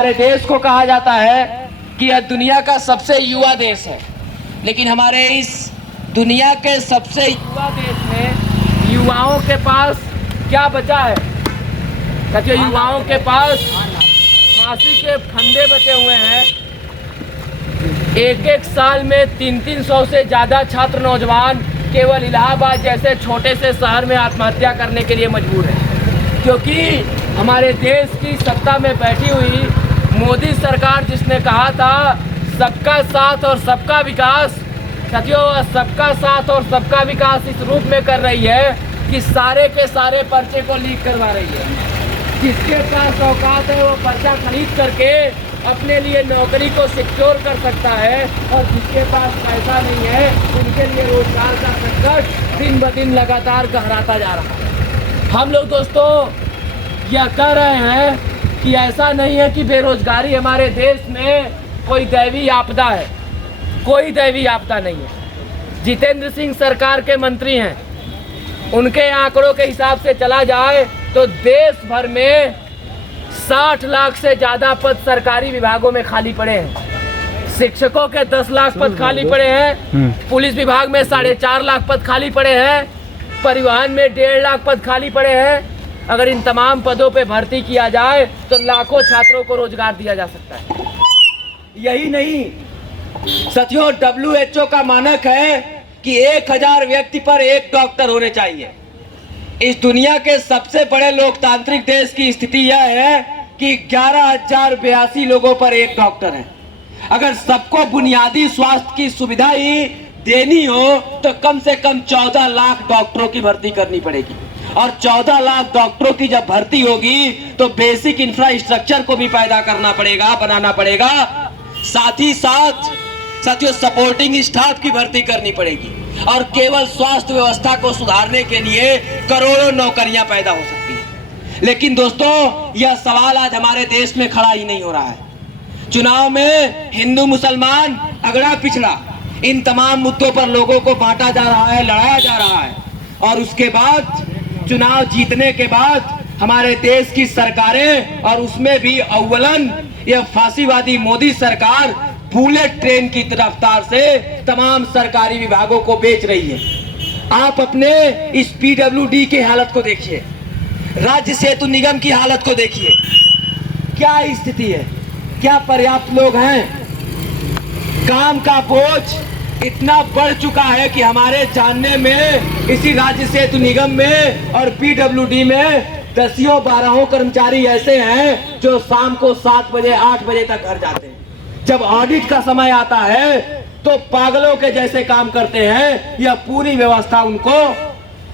हमारे देश को कहा जाता है कि यह दुनिया का सबसे युवा देश है, लेकिन हमारे इस दुनिया के सबसे युवा देश में युवाओं के पास क्या बचा है? सच्चे युवाओं के पास फांसी के फंदे बचे हुए हैं। एक एक साल में 300 से ज़्यादा छात्र नौजवान केवल इलाहाबाद जैसे छोटे से शहर में आत्महत्या करने के लिए मजबूर हैं, क्योंकि हमारे देश की सत्ता में बैठी हुई मोदी सरकार जिसने कहा था सबका साथ और सबका विकास, साथियों सबका साथ और सबका विकास इस रूप में कर रही है कि सारे के सारे पर्चे को लीक करवा रही है। जिसके पास औकात है वो पर्चा खरीद करके अपने लिए नौकरी को सिक्योर कर सकता है, और जिसके पास पैसा नहीं है उनके लिए रोजगार का संकट दिन ब दिन लगातार गहराता जा रहा है। हम लोग दोस्तों यह कह रहे हैं कि ऐसा नहीं है कि बेरोजगारी हमारे देश में कोई दैवीय आपदा है, कोई दैवीय आपदा नहीं है। जितेंद्र सिंह सरकार के मंत्री हैं, उनके आंकड़ों के हिसाब से चला जाए तो देश भर में 60 लाख से ज़्यादा पद सरकारी विभागों में खाली पड़े हैं। शिक्षकों के 10 लाख पद खाली पड़े हैं, पुलिस विभाग में 4.5 लाख पद खाली पड़े हैं, परिवहन में 1.5 लाख पद खाली पड़े हैं। अगर इन तमाम पदों पे भर्ती किया जाए तो लाखों छात्रों को रोजगार दिया जा सकता है। यही नहीं साथियों, WHO का मानक है कि 1000 व्यक्ति पर 1 डॉक्टर होने चाहिए। इस दुनिया के सबसे बड़े लोकतांत्रिक देश की स्थिति यह है कि 11,082 लोगों पर 1 डॉक्टर है। अगर सबको बुनियादी स्वास्थ्य की सुविधा ही देनी हो तो कम से कम 14 लाख डॉक्टरों की भर्ती करनी पड़ेगी, और 14 लाख डॉक्टरों की जब भर्ती होगी तो बेसिक इंफ्रास्ट्रक्चर को भी पैदा करना पड़ेगा, बनाना पड़ेगा। साथ ही साथ साथियों सपोर्टिंग स्टाफ की भर्ती करनी पड़ेगी, और केवल स्वास्थ्य व्यवस्था को सुधारने के लिए करोड़ों नौकरियां पैदा हो सकती हैं। लेकिन दोस्तों यह सवाल आज हमारे देश में खड़ा ही नहीं हो रहा है। चुनाव में हिंदू मुसलमान अगड़ा पिछड़ा इन तमाम मुद्दों पर लोगों को बांटा जा रहा है, लड़ाया जा रहा है, और उसके बाद चुनाव जीतने के बाद हमारे देश की सरकारें, और उसमें भी अव्वलन यह फांसीवादी मोदी सरकार बुलेट ट्रेन की रफ्तार से तमाम सरकारी विभागों को बेच रही है। आप अपने इस PWD की हालत को देखिए, राज्य सेतु निगम की हालत को देखिए, क्या स्थिति है, क्या पर्याप्त लोग हैं? काम का बोझ इतना बढ़ चुका है कि हमारे जानने में इसी राज्य सेतु निगम में और PWD में 10-12 कर्मचारी ऐसे हैं जो शाम को 7 बजे 8 बजे तक घर जाते हैं। जब ऑडिट का समय आता है तो पागलों के जैसे काम करते हैं। यह पूरी व्यवस्था उनको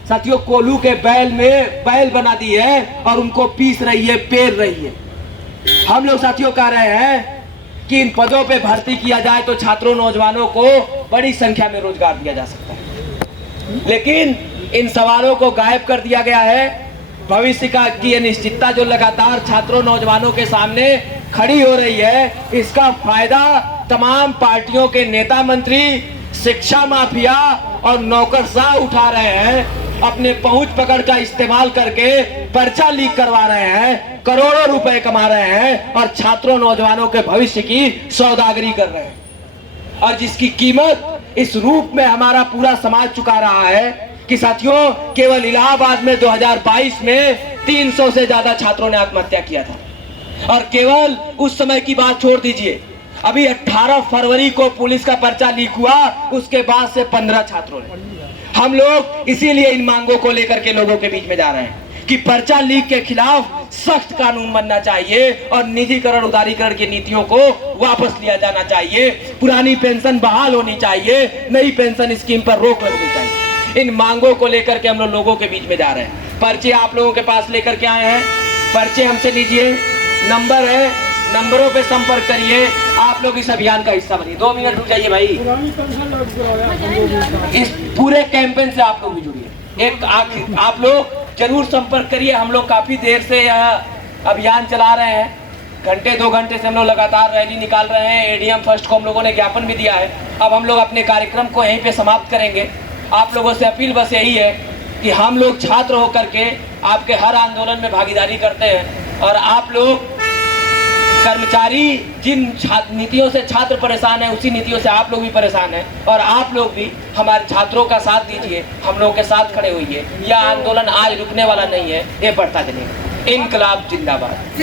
साथियों कोल्हू के बैल में बैल बना दी है और उनको पीस रही है, पेर रही है। हम लोग साथियों कह रहे हैं कि इन पदों पे भर्ती किया जाए तो छात्रों नौजवानों को बड़ी संख्या में रोजगार दिया जा सकता है, लेकिन इन सवालों को गायब कर दिया गया है। भविष्य का की अनिश्चितता जो लगातार छात्रों नौजवानों के सामने खड़ी हो रही है, इसका फायदा तमाम पार्टियों के नेता मंत्री, शिक्षा माफिया और नौकरशाह उठा रहे हैं। अपने पहुंच पकड़ का इस्तेमाल करके पर्चा लीक करवा रहे हैं, करोड़ों रुपए कमा रहे हैं और छात्रों नौजवानों के भविष्य की सौदागरी कर रहे हैं, और जिसकी कीमत इस रूप में हमारा पूरा समाज चुका रहा है कि साथियों केवल इलाहाबाद में 2022 में 300 से ज्यादा छात्रों ने आत्महत्या किया था। और केवल उस समय की बात छोड़ दीजिए, अभी 18 फरवरी को पुलिस का पर्चा लीक हुआ, उसके बाद से 15 छात्रों ने। हम लोग इसीलिए इन मांगों को लेकर के लोगों के बीच में जा रहे हैं कि पर्चा लीक के खिलाफ सख्त कानून बनना चाहिए और निजीकरण उदारीकरण की नीतियों को वापस लिया जाना चाहिए। पुरानी पेंशन बहाल होनी चाहिए, नई पेंशन स्कीम पर रोक लगनी चाहिए। इन मांगों को लेकर के हम लोगों के बीच में जा रहे हैं। पर्चे आप लोगों के पास लेकर के आए हैं, पर्चे हमसे लीजिए, नंबर है, नंबरों पे संपर्क करिए। आप लोग इस अभियान का हिस्सा बनिए। 2 मिनट रुक जाइए भाई, इस पूरे कैंपेन से आप लोग भी जुड़िए। आप लोग जरूर संपर्क करिए। हम लोग काफी देर से यह अभियान चला रहे हैं, घंटे 2 घंटे से हम लोग लगातार रैली निकाल रहे हैं। ADM फर्स्ट को हम लोगों ने ज्ञापन भी दिया है। अब हम लोग अपने कार्यक्रम को यहीं पे समाप्त करेंगे। आप लोगों से अपील बस यही है कि हम लोग छात्र होकर के आपके हर आंदोलन में भागीदारी करते हैं, और आप लोग कर्मचारी जिन नीतियों से छात्र परेशान है, उसी नीतियों से आप लोग भी परेशान हैं। और आप लोग भी हमारे छात्रों का साथ दीजिए, हम लोगों के साथ खड़े होइए। यह आंदोलन आज रुकने वाला नहीं है, ये बढ़ता चलेगा। इनकलाब जिंदाबाद।